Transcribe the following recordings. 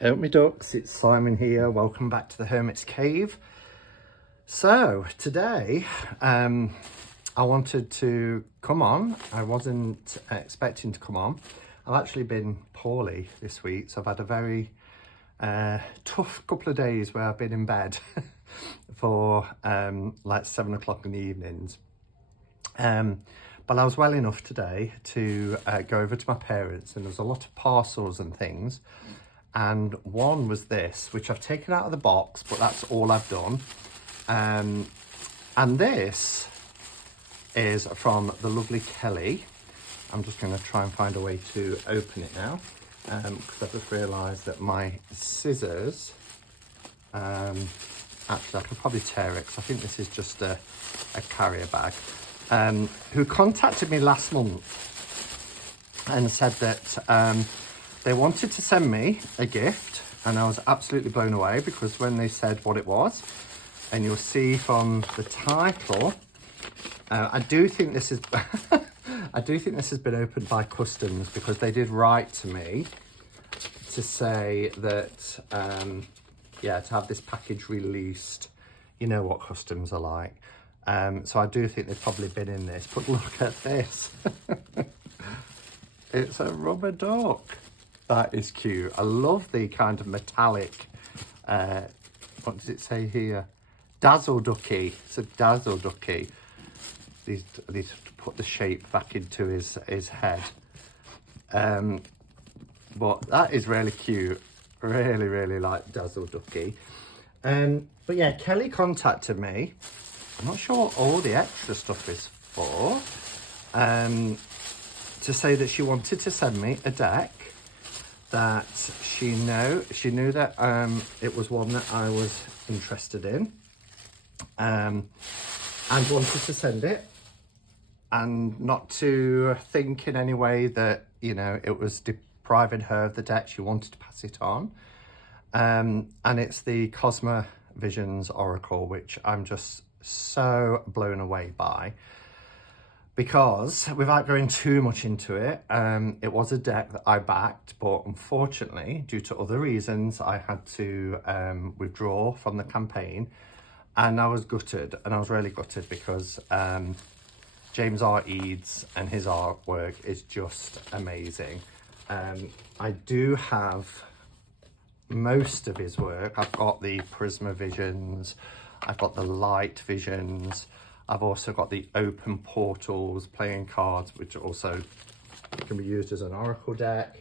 Help me ducks, it's Simon here. Welcome back to the Hermit's Cave. So today I wanted to come on. I wasn't expecting to come on. I've actually been poorly this week, so I've had a very tough couple of days where I've been in bed for like 7 o'clock in the evenings. But I was well enough today to go over to my parents, and there's a lot of parcels and things. And one was this, which I've taken out of the box, but that's all I've done. And this is from the lovely Kelly. I'm just going to try and find a way to open it now, because I've just realised that my scissors, actually I could probably tear it, because I think this is just a carrier bag, who contacted me last month and said that they wanted to send me a gift, and I was absolutely blown away because when they said what it was, and you'll see from the title, I do think this is I do think this has been opened by customs, because they did write to me to say that yeah, to have this package released. You know what customs are like. So I do think they've probably been in this, but look at this. It's a rubber duck. That is cute. I love the kind of metallic, what does it say here? Dazzle ducky. It's a dazzle ducky. These to put the shape back into his head. But that is really cute. Really like dazzle ducky. But yeah, Kelly contacted me. I'm not sure what all the extra stuff is for. To say that she wanted to send me a deck that she knew that it was one that I was interested in, and wanted to send it, and not to think in any way that, you know, it was depriving her of the deck. She wanted to pass it on, and it's the Cosma Visions Oracle, which I'm just so blown away by. Because, without going too much into it, it was a deck that I backed, but unfortunately, due to other reasons, I had to withdraw from the campaign, and I was gutted, and I was really gutted because James R. Eads and his artwork is just amazing. I do have most of his work. I've got the Prisma Visions, I've got the Light Visions, I've also got the open portals, playing cards, which also can be used as an oracle deck.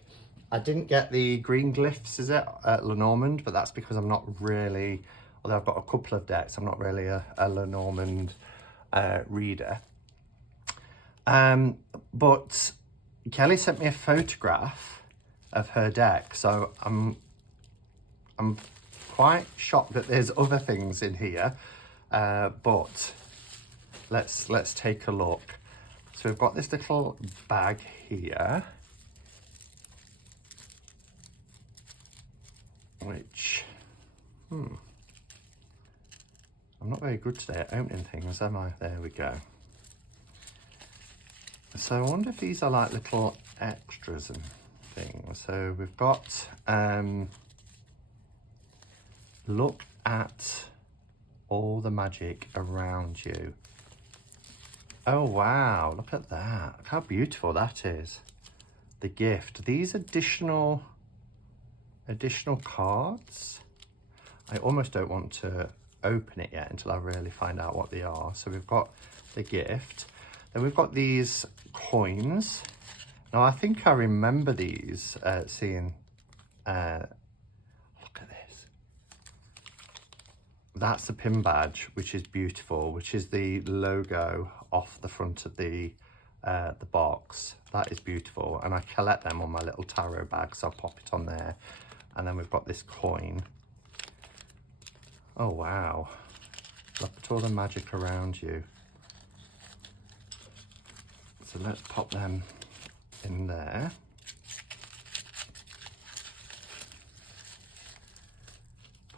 I didn't get the green glyphs, is it, at Lenormand, but that's because I'm not really, although I've got a couple of decks, I'm not really a Lenormand reader. But Kelly sent me a photograph of her deck, so I'm quite shocked that there's other things in here, but let's take a look. So we've got this little bag here, which I'm not very good today at opening things, am I? There we go. So I wonder if these are like little extras and things. So we've got look at all the magic around you. Oh wow, look at that. Look how beautiful that is. The gift. These additional cards. I almost don't want to open it yet until I really find out what they are. So we've got the gift. Then we've got these coins. Now I think I remember these seeing, look at this. That's the pin badge, which is beautiful, which is the logo off the front of the box. That is beautiful, and I collect them on my little tarot bag, so I'll pop it on there. And then we've got this coin. Oh wow, look at all the magic around you. So let's pop them in there.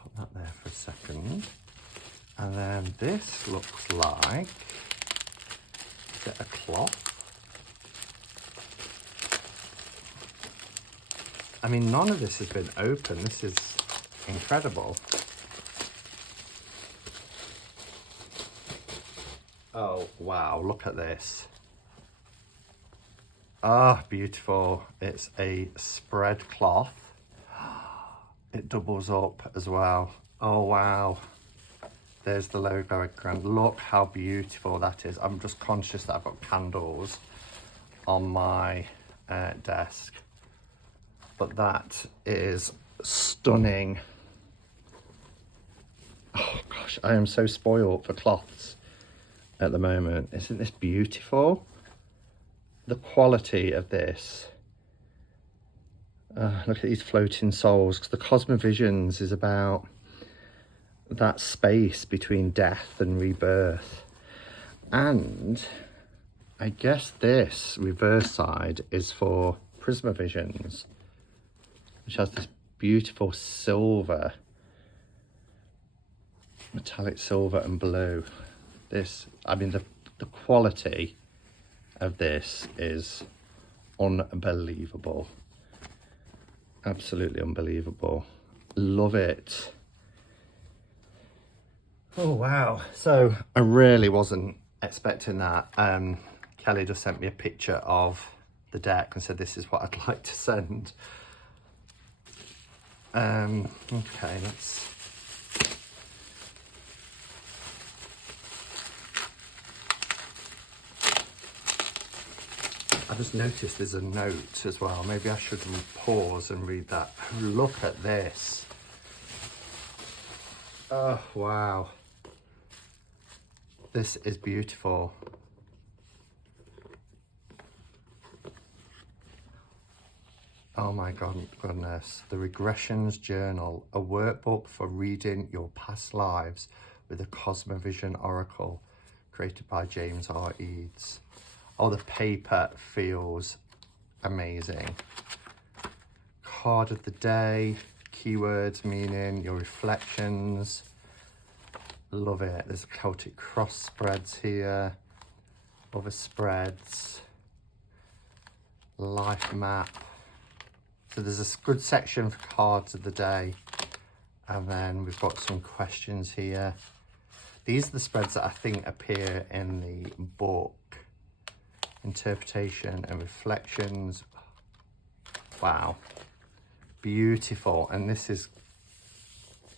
Put that there for a second. And then this looks like, get a cloth. I mean, none of this has been open. This is incredible. Oh, wow, look at this. Ah, beautiful. It's a spread cloth. It doubles up as well. Oh, wow. There's the logo again. Look how beautiful that is. I'm just conscious that I've got candles on my desk. But that is stunning. Oh gosh, I am so spoiled for cloths at the moment. Isn't this beautiful? The quality of this. Look at these floating souls, because the Cosmovisions is about that space between death and rebirth. And I guess this reverse side is for Prismavisions, which has this beautiful silver, metallic silver and blue. This, I mean, the quality of this is unbelievable. Absolutely unbelievable. Love it. Oh, wow. So I really wasn't expecting that. Kelly just sent me a picture of the deck and said, this is what I'd like to send. Okay, let's... I just noticed there's a note as well. Maybe I should pause and read that. Look at this. Oh, wow. This is beautiful. Oh my goodness. The Regressions Journal, a workbook for reading your past lives with a Cosmovision Oracle, created by James R. Eads. Oh, the paper feels amazing. Card of the day, keywords, meaning, your reflections. Love it. There's Celtic cross spreads here, other spreads, life map. So there's a good section for cards of the day. And then we've got some questions here. These are the spreads that I think appear in the book. Interpretation and reflections. Wow, beautiful. And this is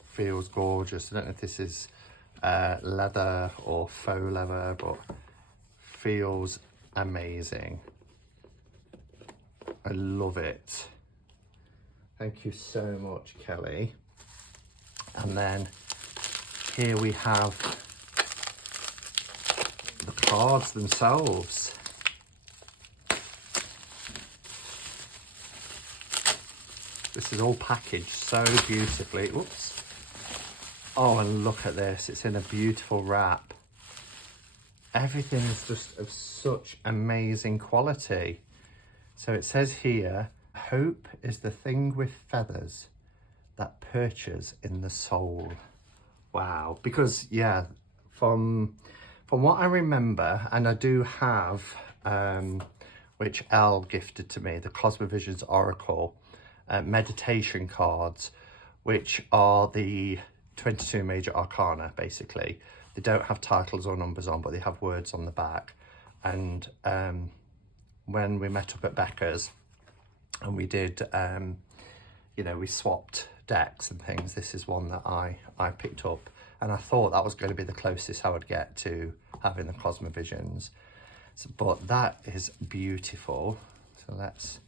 feels gorgeous. I don't know if this is leather or faux leather, but feels amazing. I love it. Thank you so much, Kelly. And then here we have the cards themselves. This is all packaged so beautifully. Oops. Oh, and look at this. It's in a beautiful wrap. Everything is just of such amazing quality. So it says here, hope is the thing with feathers that perches in the soul. Wow. Because, yeah, from what I remember, and I do have, which Elle gifted to me, the Cosmovisions Oracle, meditation cards, which are the 22 major arcana, basically. They don't have titles or numbers on, but they have words on the back. And when we met up at Becca's and we did, you know, we swapped decks and things, this is one that I picked up. And I thought that was going to be the closest I would get to having the Cosmovisions. So, but that is beautiful. So let's...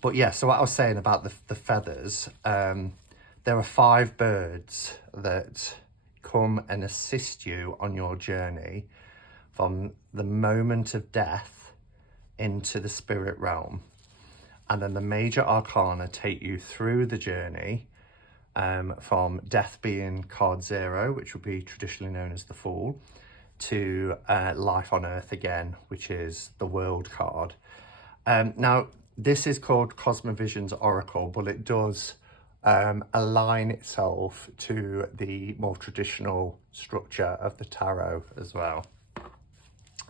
But yeah, so what I was saying about the feathers, there are 5 birds that come and assist you on your journey from the moment of death into the spirit realm. And then the major arcana take you through the journey from death being card 0, which would be traditionally known as the Fool, to life on earth again, which is the World card. Now, this is called Cosmovisions Oracle, but it does align itself to the more traditional structure of the tarot as well.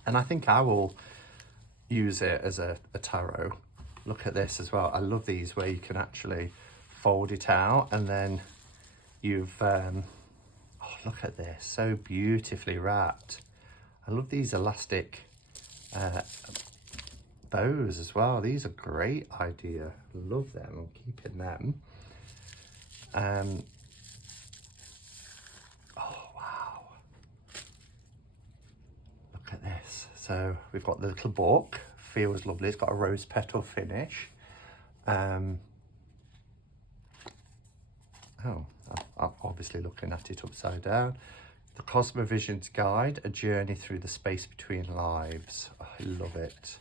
And I think I will use it as a tarot. look at this as well. I love these where you can actually fold it out, and then you've, oh, look at this, so beautifully wrapped. I love these elastic bows as well. These are a great idea. Love them. I'm keeping them. Oh, wow. Look at this. So we've got the little book. Feels lovely. It's got a rose petal finish. Oh, I'm obviously looking at it upside down. The Cosma Visions Guide, a journey through the space between lives. Oh, I love it.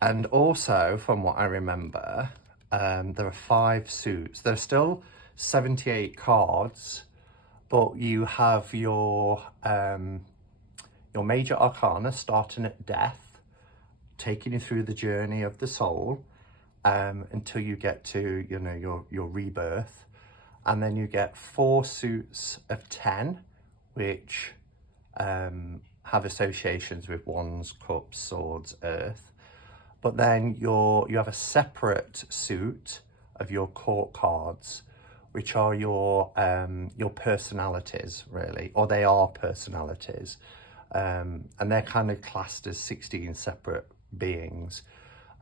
And also, from what I remember, there are 5 suits. There are still 78 cards, but you have your major arcana starting at death, taking you through the journey of the soul until you get to, you know, your rebirth. And then you get 4 suits of 10, which have associations with wands, cups, swords, earth. But then you have a separate suit of your court cards, which are your personalities, really, or they are personalities, and they're kind of classed as 16 separate beings.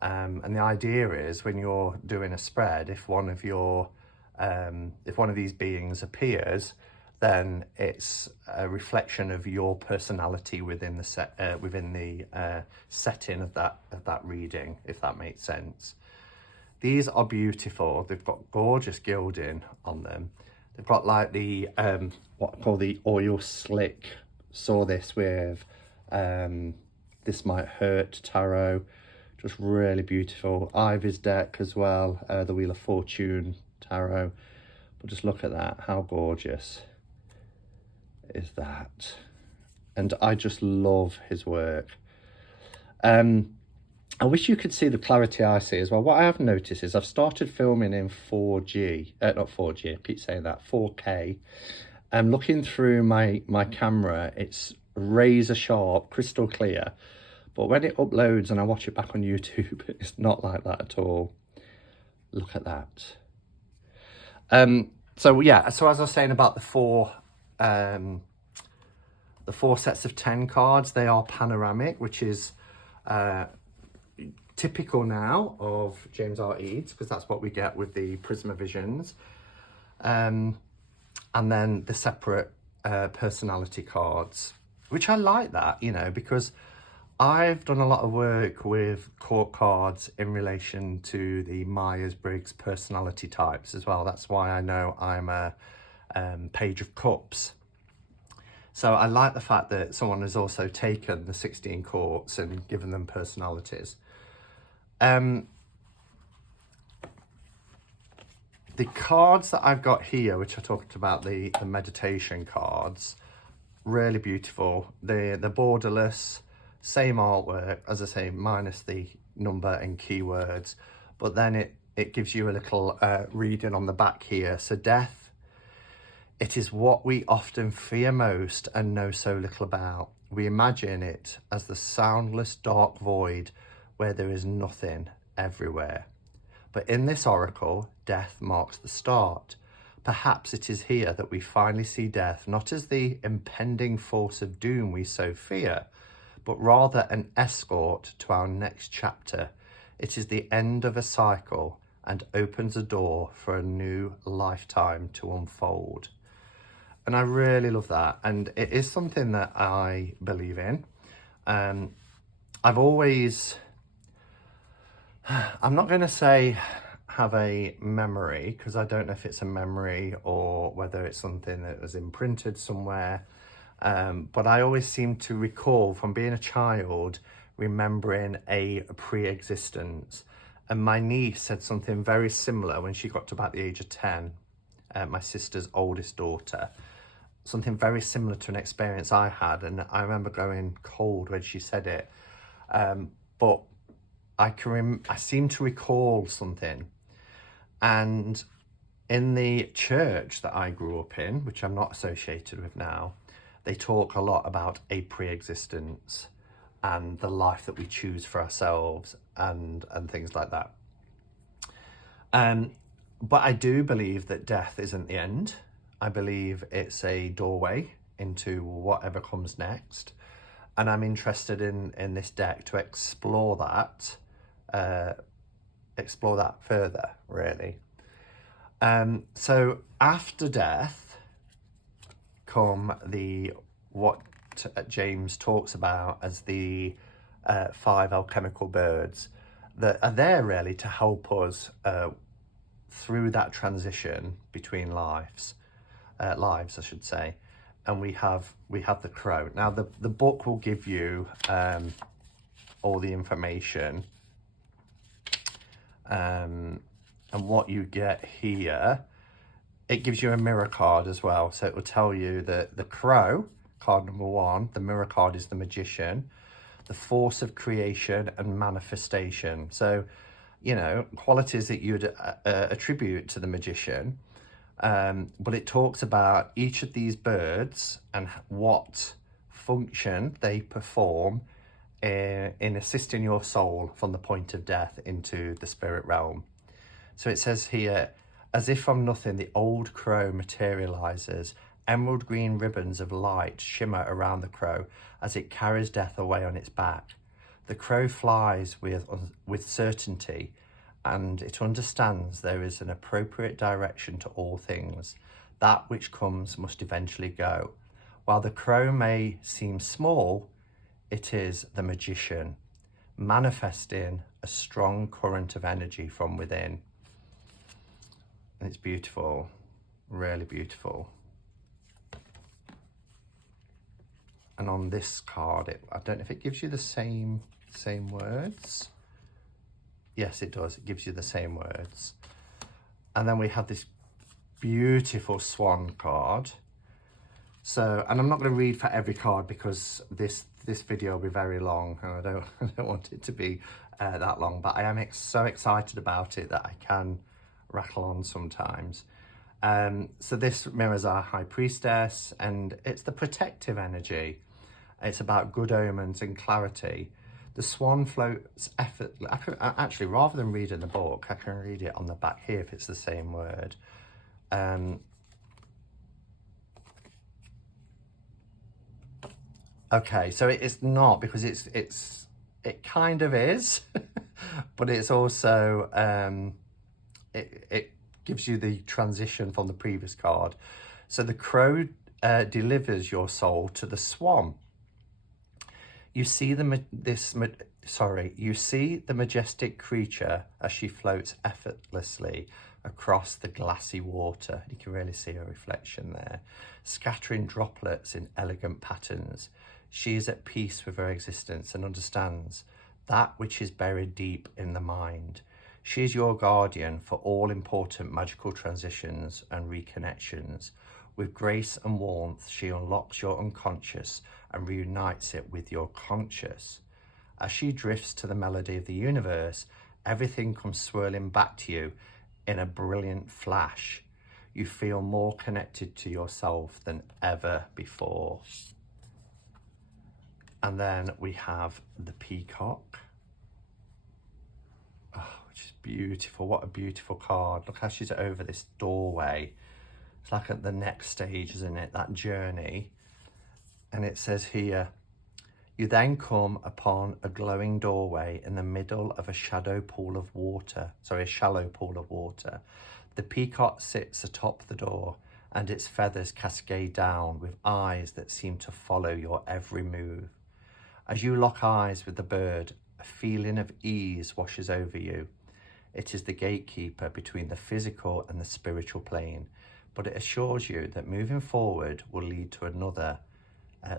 And the idea is, when you're doing a spread, if one of these beings appears, then it's a reflection of your personality within the setting of that reading, if that makes sense. These are beautiful. They've got gorgeous gilding on them. They've got like the what I call the oil slick. Saw this with This Might Hurt tarot. Just really beautiful. Ivy's deck as well. The Wheel of Fortune tarot. But just look at that. How gorgeous is that? And I just love his work. I wish you could see the clarity I see as well. What I have noticed is I've started filming in 4G, not 4G, I keep saying that, 4K. I'm looking through my camera, it's razor sharp, crystal clear. But when it uploads and I watch it back on YouTube, it's not like that at all. Look at that. So yeah, so as I was saying about the four sets of 10 cards, they are panoramic, which is typical now of James R. Eads, because that's what we get with the Prisma Visions. And then the separate personality cards, which I like that, you know, because I've done a lot of work with court cards in relation to the Myers-Briggs personality types as well. That's why I know I'm a Page of Cups. So I like the fact that someone has also taken the 16 courts and given them personalities. The cards that I've got here, which I talked about, the meditation cards, really beautiful. They're borderless, same artwork, as I say, minus the number and keywords. But then it gives you a little reading on the back here. So death, it is what we often fear most and know so little about. We imagine it as the soundless dark void where there is nothing everywhere. But in this oracle, death marks the start. Perhaps it is here that we finally see death not as the impending force of doom we so fear, but rather an escort to our next chapter. It is the end of a cycle and opens a door for a new lifetime to unfold. And I really love that. And it is something that I believe in. I've always, I'm not going to say have a memory, because I don't know if it's a memory or whether it's something that was imprinted somewhere. But I always seem to recall from being a child, remembering a pre-existence. And my niece said something very similar when she got to about the age of 10, my sister's oldest daughter. Something very similar to an experience I had, and I remember going cold when she said it. But I seem to recall something. And in the church that I grew up in, which I'm not associated with now, they talk a lot about a pre-existence. and the life that we choose for ourselves and things like that. But I do believe that death isn't the end. I believe it's a doorway into whatever comes next. And I'm interested in this deck to explore that further, really. So after death come what James talks about as the 5 alchemical birds that are there really to help us through that transition between lives, I should say. And we have the crow. Now the book will give you all the information, and what you get here, it gives you a mirror card as well. So it will tell you that the crow, card number 1, the mirror card is the magician, the force of creation and manifestation. So, you know, qualities that you'd attribute to the magician. But it talks about each of these birds and what function they perform in assisting your soul from the point of death into the spirit realm. So it says here, as if from nothing, the old crow materializes. Emerald green ribbons of light shimmer around the crow as it carries death away on its back. The crow flies with certainty, and it understands there is an appropriate direction to all things. That which comes must eventually go. While the crow may seem small, it is the magician, manifesting a strong current of energy from within. And it's beautiful, really beautiful. And on this card, I don't know if it gives you the same words. Yes, it does. It gives you the same words. And then we have this beautiful swan card. So, and I'm not going to read for every card because this video will be very long, and I don't want it to be that long. But I am so excited about it that I can rattle on sometimes. So this mirrors our high priestess, and it's the protective energy. It's about good omens and clarity. The swan floats effortlessly. Actually, rather than reading the book, I can read it on the back here if it's the same word. Okay, so it's not, because it kind of is, but it's also it gives you the transition from the previous card. So the crow delivers your soul to the swan. You see the majestic creature as she floats effortlessly across the glassy water. You can really see her reflection there, scattering droplets in elegant patterns. She is at peace with her existence and understands that which is buried deep in the mind. She is your guardian for all important magical transitions and reconnections. With grace and warmth, she unlocks your unconscious and reunites it with your conscious. As she drifts to the melody of the universe, everything comes swirling back to you in a brilliant flash. You feel more connected to yourself than ever before. And then we have the peacock, which is beautiful. What a beautiful card. Look how she's over this doorway. It's like at the next stage, isn't it? That journey. And it says here, you then come upon a glowing doorway in the middle of a shallow pool of water. The peacock sits atop the door, and its feathers cascade down with eyes that seem to follow your every move. As you lock eyes with the bird, a feeling of ease washes over you. It is the gatekeeper between the physical and the spiritual plane, but it assures you that moving forward will lead to another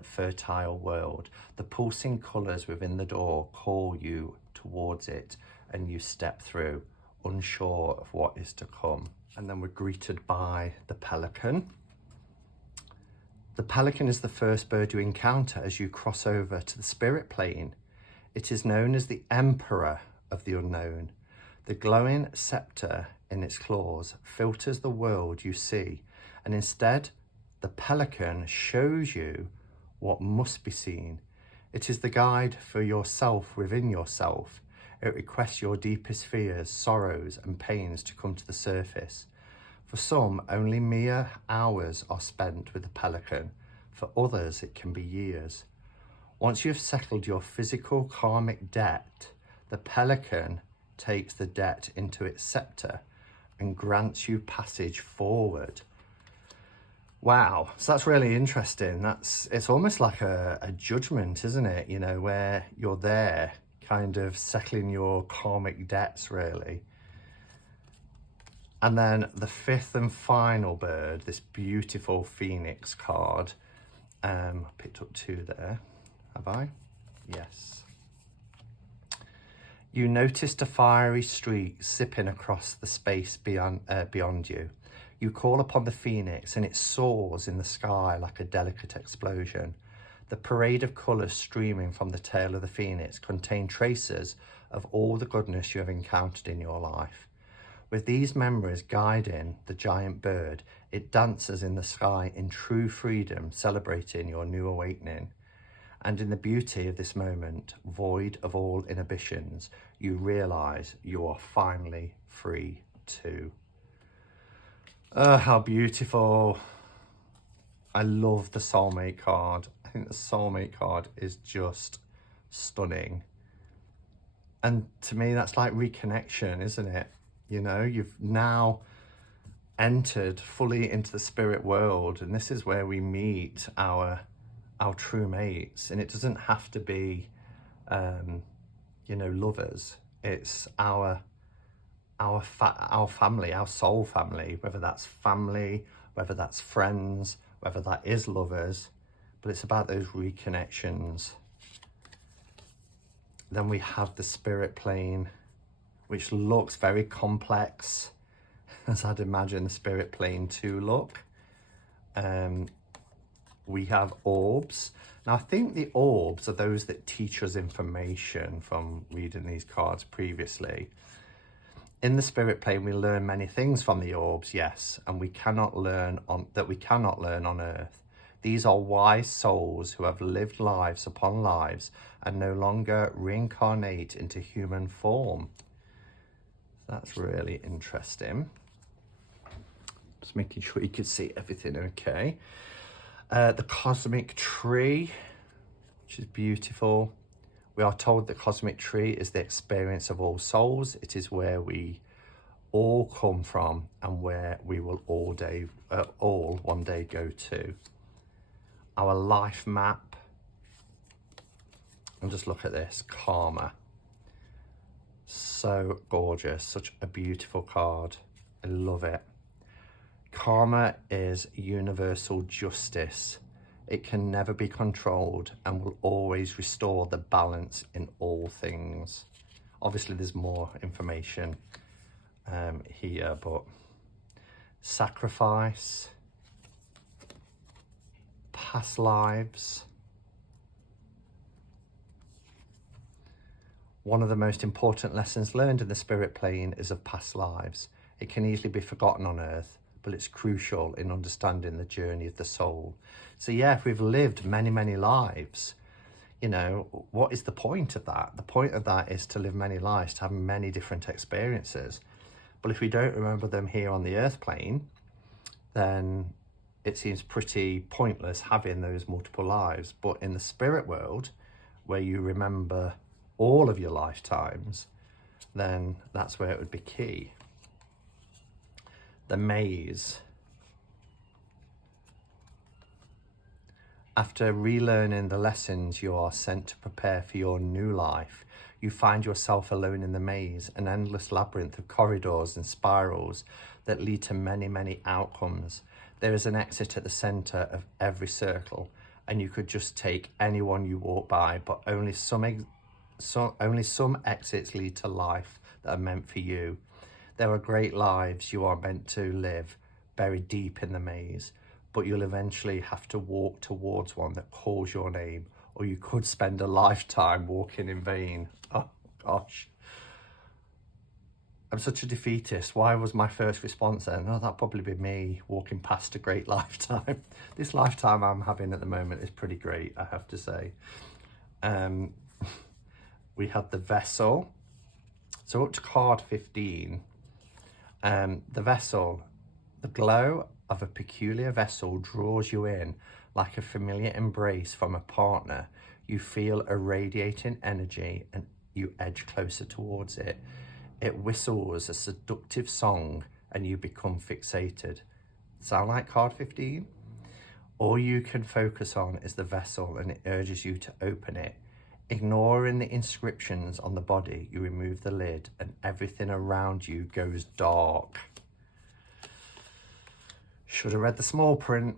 fertile world. The pulsing colours within the door call you towards it, and you step through, unsure of what is to come. And then we're greeted by the pelican. The pelican is the first bird you encounter as you cross over to the spirit plane. It is known as the emperor of the unknown. The glowing scepter in its claws filters the world you see, and instead, the pelican shows you what must be seen. It is the guide for yourself within yourself. It requests your deepest fears, sorrows, and pains to come to the surface. For some, only mere hours are spent with the Pelican. For others, it can be years. Once you've settled your physical karmic debt, the Pelican takes the debt into its scepter and grants you passage forward. Wow, so that's really interesting. It's almost like a judgment, isn't it? You know, where you're there kind of settling your karmic debts, really. And then the fifth and final bird, this beautiful Phoenix card. I picked up two there, have I? Yes. You noticed a fiery streak zipping across the space beyond you. You call upon the phoenix and it soars in the sky like a delicate explosion. The parade of colours streaming from the tail of the phoenix contain traces of all the goodness you have encountered in your life. With these memories guiding the giant bird, it dances in the sky in true freedom, celebrating your new awakening. And in the beauty of this moment, void of all inhibitions, you realise you are finally free too. How beautiful. I love the soulmate card. I think the soulmate card is just stunning. And to me, that's like reconnection, isn't it? You know, you've now entered fully into the spirit world, and this is where we meet our true mates. And it doesn't have to be, you know, lovers. It's our family, our soul family, whether that's family, whether that's friends, whether that is lovers, but it's about those reconnections. Then we have the spirit plane, which looks very complex, as I'd imagine the spirit plane to look. We have orbs. Now, I think the orbs are those that teach us information from reading these cards previously. In the spirit plane, we learn many things from the orbs, yes, and we cannot learn on Earth. These are wise souls who have lived lives upon lives and no longer reincarnate into human form. That's really interesting. Just making sure you can see everything okay. The cosmic tree, which is beautiful. We are told the cosmic tree is the experience of all souls. It is where we all come from and where we will all one day go to. Our life map. And just look at this, Karma. So gorgeous, such a beautiful card. I love it. Karma is universal justice. It can never be controlled and will always restore the balance in all things. Obviously, there's more information here, but sacrifice, past lives. One of the most important lessons learned in the spirit plane is of past lives. It can easily be forgotten on Earth, but it's crucial in understanding the journey of the soul. So yeah, if we've lived many, many lives, you know, what is the point of that? The point of that is to live many lives, to have many different experiences. But if we don't remember them here on the earth plane, then it seems pretty pointless having those multiple lives. But in the spirit world, where you remember all of your lifetimes, then that's where it would be key. The maze. After relearning the lessons you are sent to prepare for your new life, you find yourself alone in the maze, an endless labyrinth of corridors and spirals that lead to many, many outcomes. There is an exit at the center of every circle, and you could just take anyone you walk by, but only some exits lead to life that are meant for you. There are great lives you are meant to live, buried deep in the maze, but you'll eventually have to walk towards one that calls your name, or you could spend a lifetime walking in vain. Oh, gosh. I'm such a defeatist. Why was my first response then? Oh, that'd probably be me walking past a great lifetime. This lifetime I'm having at the moment is pretty great, I have to say. we have the vessel. So up to card 15, the vessel, the glow of a peculiar vessel draws you in like a familiar embrace from a partner. You feel a radiating energy and you edge closer towards it. It whistles a seductive song and you become fixated. Sound like card 15? All you can focus on is the vessel and it urges you to open it. Ignoring the inscriptions on the body, you remove the lid and everything around you goes dark. Should have read the small print.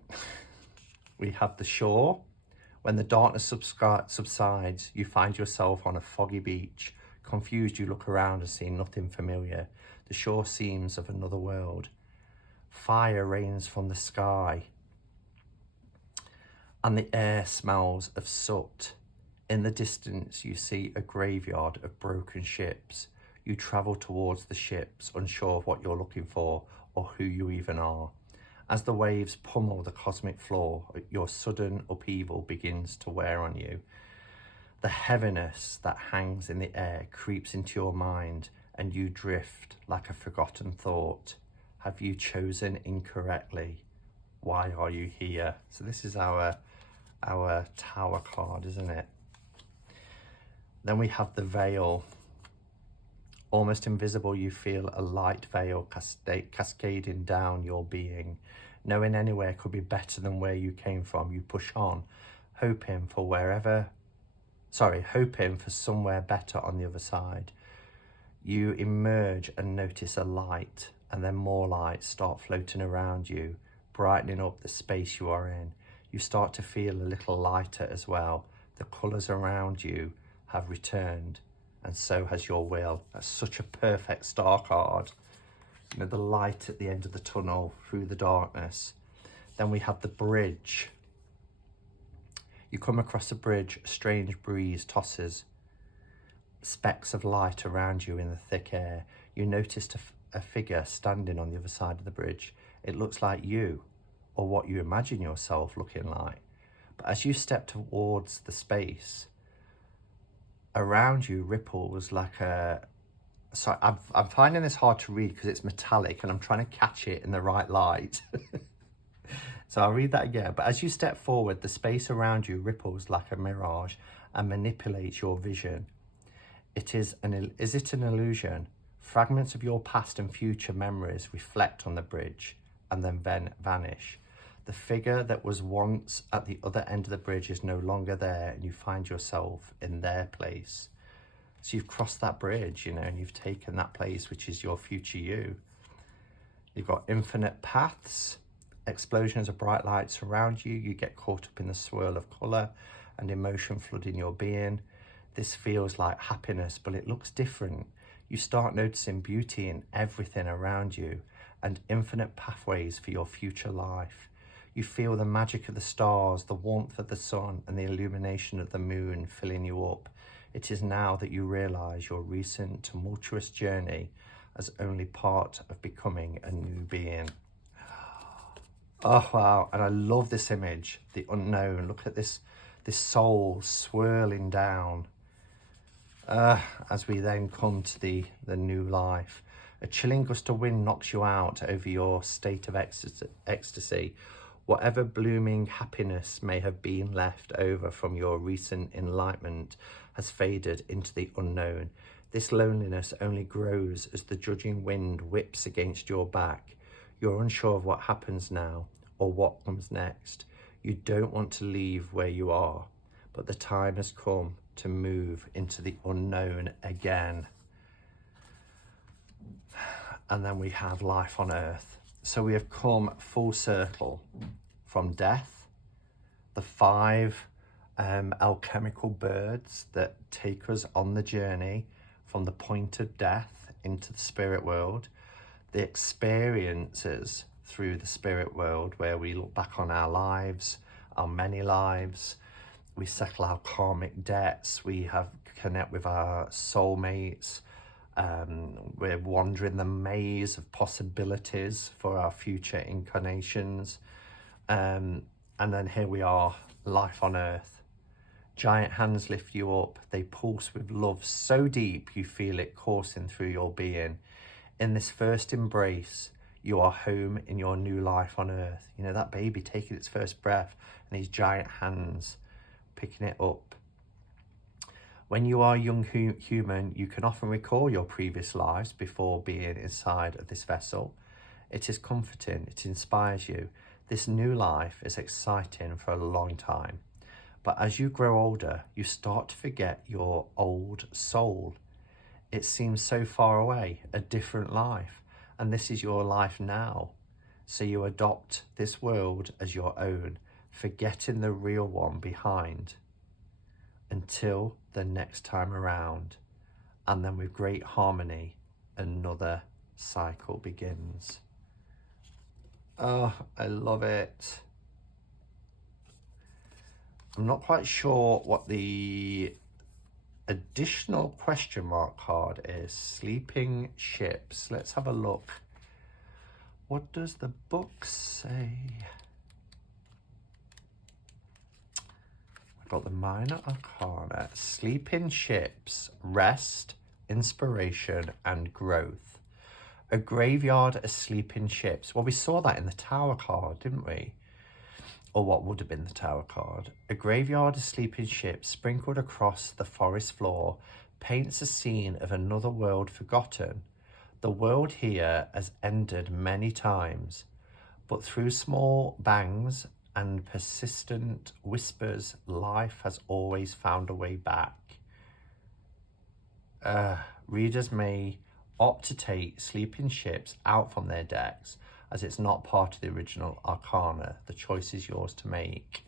We have the shore. When the darkness subsides, you find yourself on a foggy beach. Confused, you look around and see nothing familiar. The shore seems of another world. Fire rains from the sky, and the air smells of soot. In the distance, you see a graveyard of broken ships. You travel towards the ships, unsure of what you're looking for or who you even are. As the waves pummel the cosmic floor, your sudden upheaval begins to wear on you. The heaviness that hangs in the air creeps into your mind and you drift like a forgotten thought. Have you chosen incorrectly? Why are you here? So this is our Tower card, isn't it? Then we have the veil. Almost invisible, you feel a light veil cascading down your being. Knowing anywhere could be better than where you came from, you push on, hoping for somewhere better on the other side. You emerge and notice a light, and then more lights start floating around you, brightening up the space you are in. You start to feel a little lighter as well. The colours around you have returned, and so has your will. That's such a perfect star card. You know, the light at the end of the tunnel through the darkness. Then we have the bridge. You come across a bridge, a strange breeze tosses specks of light around you in the thick air. You noticed a figure standing on the other side of the bridge. It looks like you, or what you imagine yourself looking like. But as you step towards the space, around you ripples like a... Sorry, I'm finding this hard to read because it's metallic and I'm trying to catch it in the right light. So I'll read that again. But as you step forward, the space around you ripples like a mirage and manipulates your vision. Is it an illusion? Fragments of your past and future memories reflect on the bridge and then vanish. The figure that was once at the other end of the bridge is no longer there and you find yourself in their place. So you've crossed that bridge, you know, and you've taken that place, which is your future you. You've got infinite paths, explosions of bright light surround you. You get caught up in the swirl of colour and emotion flooding your being. This feels like happiness, but it looks different. You start noticing beauty in everything around you and infinite pathways for your future life. You feel the magic of the stars, the warmth of the sun, and the illumination of the moon filling you up. It is now that you realise your recent tumultuous journey as only part of becoming a new being. Oh, wow. And I love this image, the unknown. Look at this soul swirling down as we then come to the new life. A chilling gust of wind knocks you out over your state of ecstasy. Whatever blooming happiness may have been left over from your recent enlightenment has faded into the unknown. This loneliness only grows as the judging wind whips against your back. You're unsure of what happens now or what comes next. You don't want to leave where you are, but the time has come to move into the unknown again. And then we have life on earth. So we have come full circle from death, the 5 alchemical birds that take us on the journey from the point of death into the spirit world, the experiences through the spirit world where we look back on our lives, our many lives, we settle our karmic debts, we connect with our soulmates, we're wandering the maze of possibilities for our future incarnations, and then here we are, life on earth. Giant hands lift you up. They pulse with love so deep you feel it coursing through your being. In this first embrace, you are home in your new life on earth. You know, that baby taking its first breath and these giant hands picking it up. When you are a young human, you can often recall your previous lives before being inside of this vessel. It is comforting. It inspires you. This new life is exciting for a long time. But as you grow older, you start to forget your old soul. It seems so far away, a different life, and this is your life now. So you adopt this world as your own, forgetting the real one behind until the next time around. And then with great harmony, another cycle begins. Oh, I love it. I'm not quite sure what the additional question mark card is. Sleeping ships. Let's have a look. What does the book say? We've got the minor arcana. Sleeping ships, rest, inspiration, and growth. A graveyard of sleeping ships. Well, we saw that in the tower card, didn't we? Or what would have been the tower card. A graveyard of sleeping ships sprinkled across the forest floor paints a scene of another world forgotten. The world here has ended many times, but through small bangs and persistent whispers, life has always found a way back. Readers may opt to take sleeping ships out from their decks, as it's not part of the original arcana. The choice is yours to make.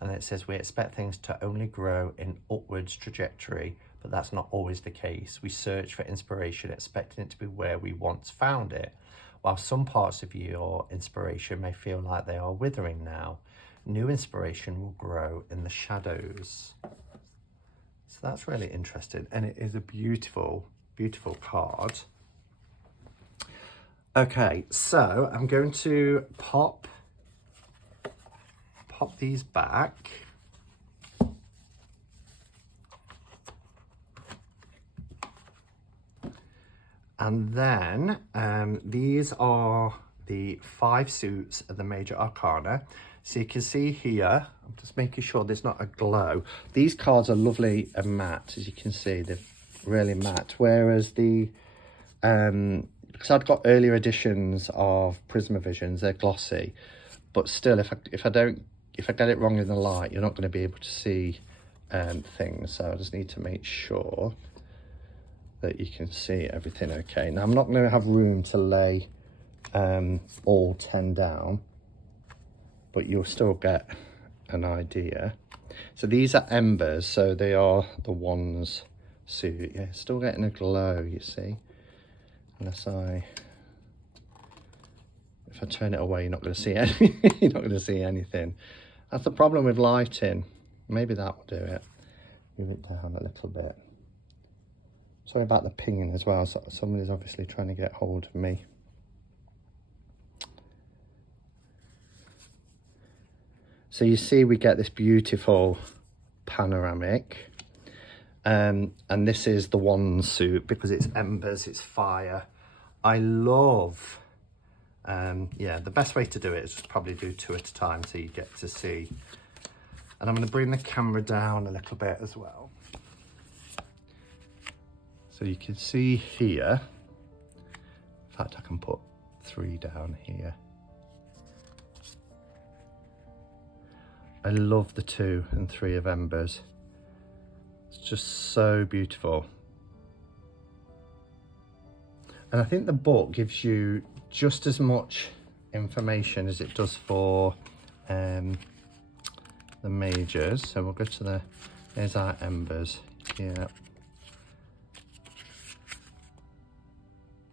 And it says we expect things to only grow in upwards trajectory, but that's not always the case. We search for inspiration, expecting it to be where we once found it. While some parts of your inspiration may feel like they are withering now, new inspiration will grow in the shadows. So that's really interesting. And it is a beautiful, beautiful card. Okay, so I'm going to pop these back. And then these are the 5 suits of the major arcana. So you can see here, I'm just making sure there's not a glow. These cards are lovely and matte, as you can see, they're really matte. Whereas the because I've got earlier editions of Prisma Visions, they're glossy, but still, if I get it wrong in the light, you're not going to be able to see things. So I just need to make sure that you can see everything okay. Now I'm not going to have room to lay all 10 down, but you'll still get an idea. So these are embers, so they are the ones suit. Yeah, still getting a glow, you see. Unless if I turn it away, you're not going to see anything. You're not going to see anything. That's the problem with lighting. Maybe that will do it. Move it down a little bit. Sorry about the pinging as well. So somebody's obviously trying to get hold of me. So you see, we get this beautiful panoramic. And this is the one suit because it's embers, it's fire. I love, yeah, the best way to do it is just probably do 2 at a time so you get to see. And I'm going to bring the camera down a little bit as well. So you can see here, in fact I can put 3 down here. I love the 2 and 3 of embers. It's just so beautiful. And I think the book gives you just as much information as it does for the majors. So we'll go to there's our embers. Yeah.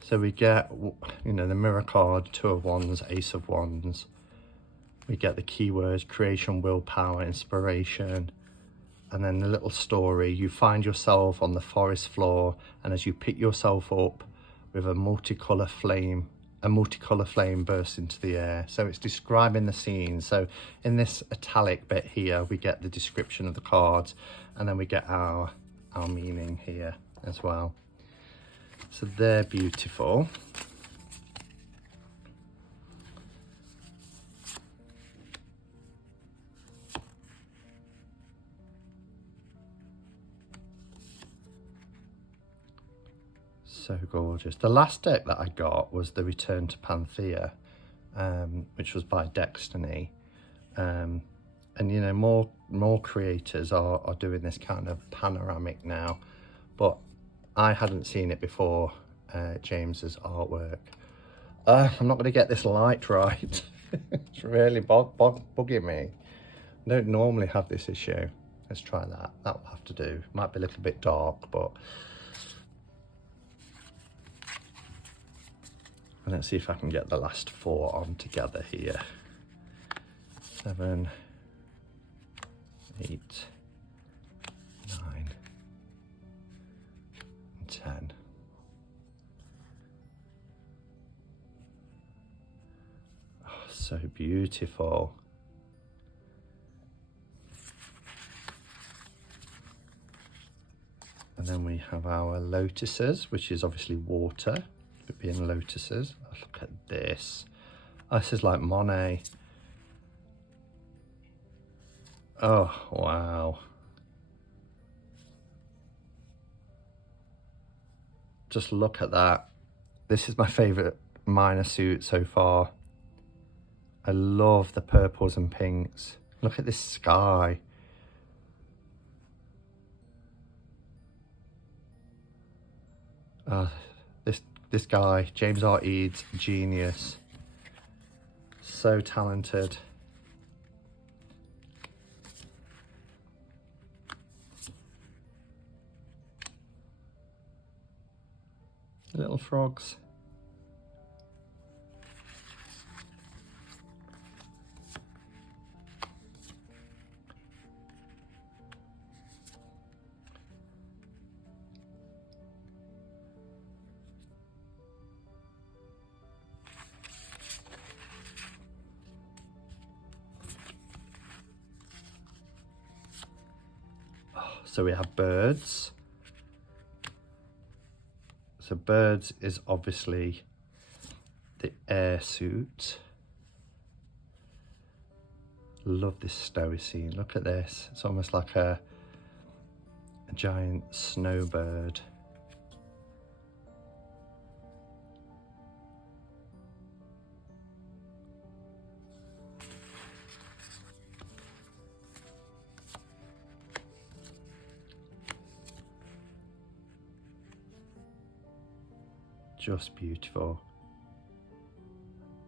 So we get, you know, the mirror card, 2 of wands, ace of wands. We get the keywords, creation, willpower, inspiration. And then the little story, you find yourself on the forest floor, and as you pick yourself up with a multicolour flame a multicolour flame bursts into the air. So it's describing the scene. So in this italic bit here, we get the description of the cards, and then we get our meaning here as well. So they're beautiful. So gorgeous. The last deck that I got was the Return to Panthea, which was by Destiny. And you know, more creators are doing this kind of panoramic now, but I hadn't seen it before James's artwork. I'm not going to get this light right. It's really bugging me. I don't normally have this issue. Let's try that. That will have to do. Might be a little bit dark, but and let's see if I can get the last 4 on together here. 7, 8, 9, and 10. Oh, so beautiful. And then we have our Lotuses, which is obviously water, but being Lotuses. Oh, look at this. Oh, this is like Monet. Oh, wow. Just look at that. This is my favourite minor suit so far. I love the purples and pinks. Look at this sky. This guy, James R. Eads, genius. So talented. Little frogs. So we have birds. So birds is obviously the air suit. Love this snowy scene. Look at this. It's almost like a giant snowbird. Just beautiful.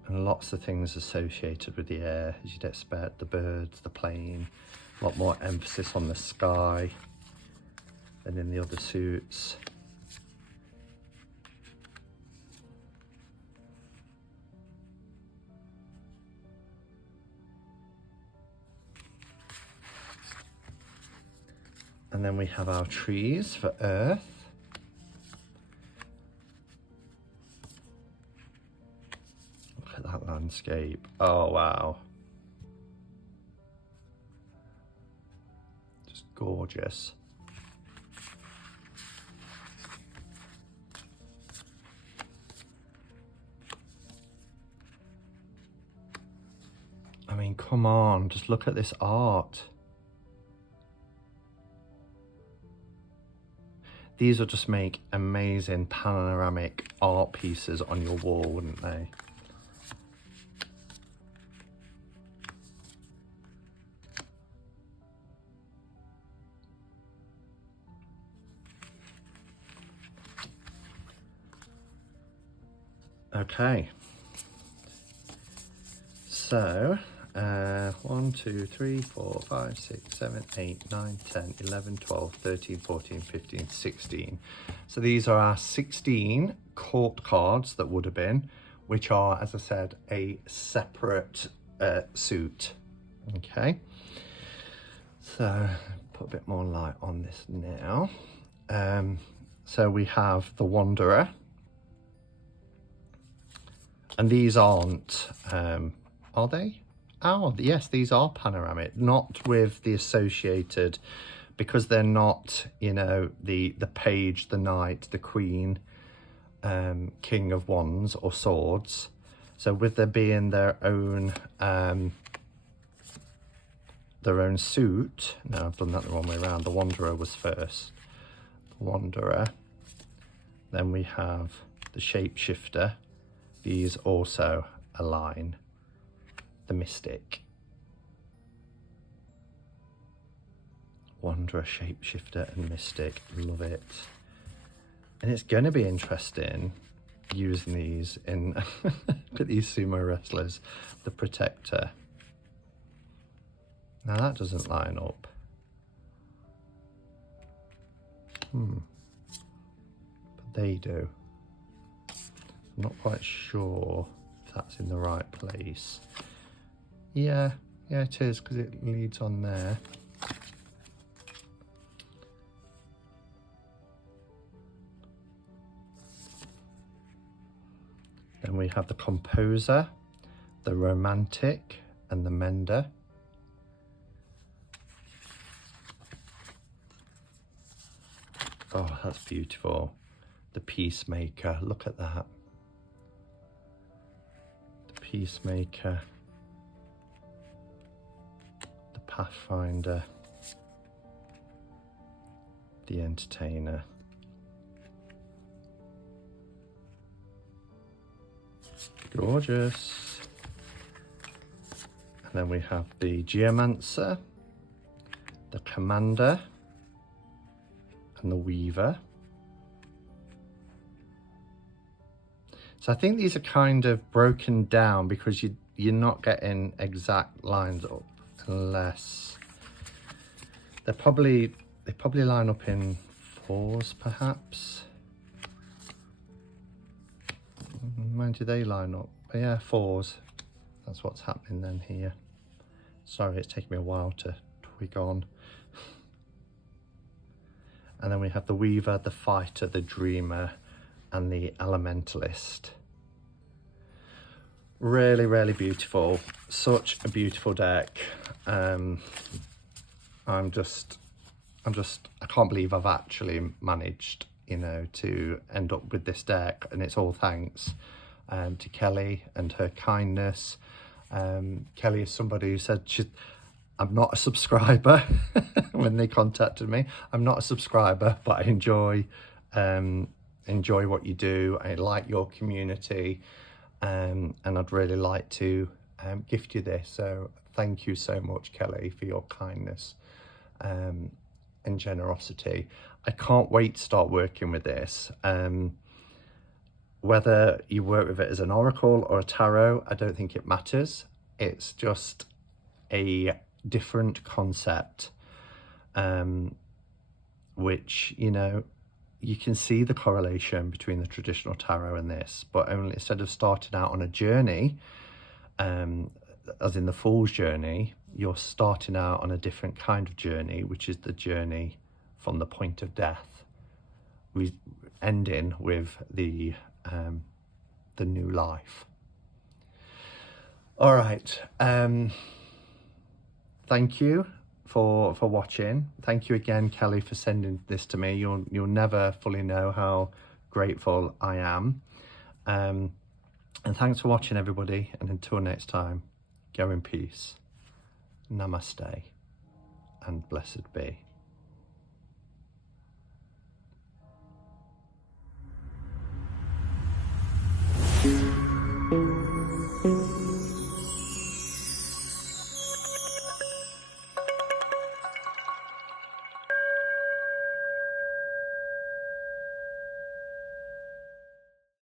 And lots of things associated with the air, as you'd expect. The birds, the plane, a lot more emphasis on the sky than in the other suits. And then we have our trees for Earth. That landscape. Oh wow, just gorgeous. I mean, come on, just look at this art. These would just make amazing panoramic art pieces on your wall, wouldn't they? Okay, so 1, 2, 3, 4, 5, 6, 7, 8, 9, 10, 11, 12, 13, 14, 15, 16. So these are our 16 court cards that would have been, which are, as I said, a separate suit. Okay, so put a bit more light on this now. So we have the Wanderer. And these aren't, are they? Oh, yes, these are panoramic, not with the associated, because they're not, you know, the page, the knight, the queen, king of wands or swords. So with there being their own suit, no, I've done that the wrong way around. The Wanderer was first. The Wanderer. Then we have the Shapeshifter. These also align. The Mystic. Wanderer, Shapeshifter and Mystic. Love it. And it's going to be interesting using these in look at these sumo wrestlers. The Protector. Now that doesn't line up. But they do. I'm not quite sure if that's in the right place. Yeah, it is, because it leads on there. Then we have the Composer, the Romantic, and the Mender. Oh, that's beautiful. The Peacemaker, look at that. The Peacemaker. The Pathfinder. The Entertainer. Gorgeous. And then we have the Geomancer, the Commander, and the Weaver. So I think these are kind of broken down because you're not getting exact lines up unless they probably line up in fours perhaps. When do they line up? But yeah, fours. That's what's happening then here. Sorry, it's taking me a while to twig on. And then we have the Weaver, the Fighter, the Dreamer, and the Elementalist. Really, really beautiful. Such a beautiful deck. I can't believe I've actually managed, you know, to end up with this deck, and it's all thanks to Kelly and her kindness. Kelly is somebody who said I'm not a subscriber when they contacted me. I'm not a subscriber, but I enjoy what you do. I like your community, and I'd really like to gift you this. So thank you so much, Kelly, for your kindness and generosity. I can't wait to start working with this. Whether you work with it as an oracle or a tarot, I don't think it matters. It's just a different concept, which, you know, you can see the correlation between the traditional tarot and this, but only instead of starting out on a journey, as in the Fool's Journey, you're starting out on a different kind of journey, which is the journey from the point of death, ending with the new life. All right. Thank you for watching. Thank you again, Kelly, for sending this to me. You'll never fully know how grateful I am. And thanks for watching, everybody. And until next time, go in peace. Namaste and blessed be.